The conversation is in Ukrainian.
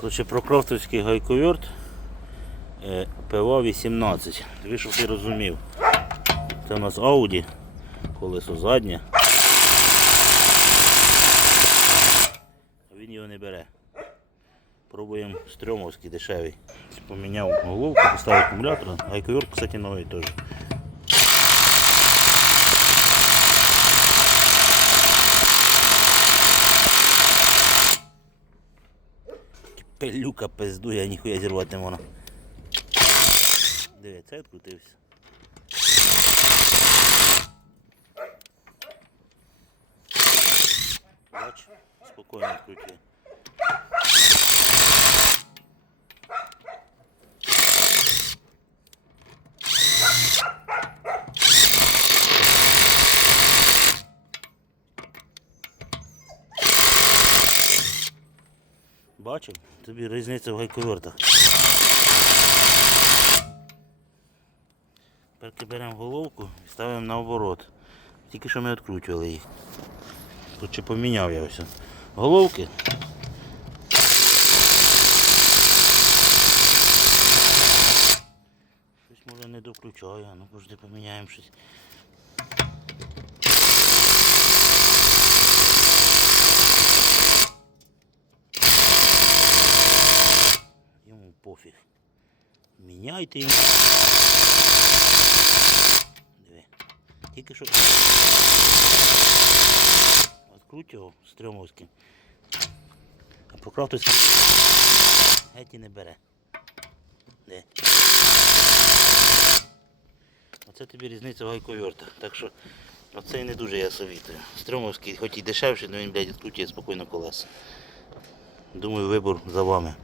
Коротше, прокрафтовський гайковерт е, ПВА 18. Ви щоб ти розумів. Це у нас Audi, колесо заднє. Він його не бере. Пробуємо стрьомовський дешевий. Поміняв головку, поставив акумулятор. Гайковерт, кстати, новий теж. Пилюка пиздує, ніхуя зірвати не можна. Дивіться, я відкрутився. Бач, спокійно відкрутив. Бачив? Тобі різниця в гайковертах. Тепер беремо головку і ставимо наоборот. Тільки що ми відкручували їх. Тут чи поміняв я ось. Головки. Щось може не довключаю, а ну пожди поміняємо щось. Йому пофіг. Міняйте йому. Диви. Тільки що. Откруть його стрьомовським. А прокрафтовський геть і не бере. Де? Оце тобі різниця в гайковертах. Так що оцей не дуже я совітую. Стрьомовський, хоч і дешевший, але він, блядь, відкручує спокійно колеса. Думаю, вибор за вами.